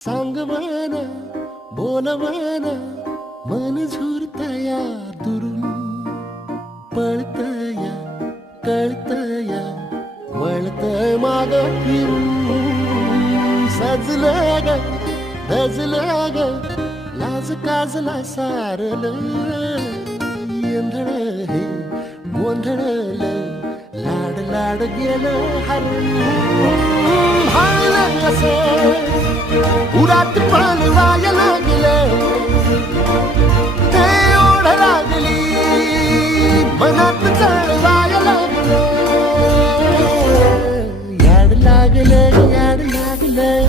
सांगवान बोलवान मन झुरतया दुरून पळतया कळतया वळतय माग फिरून सजलं ग दजलं ग लाज काजला सारल येंधळ हे गोंधळल लाड लाड गेलं हरून हायलं कसं उरात पण वाया गेलं ते ओढ लागली मनात चढ वाया लागलं याड लागलं याड लागलं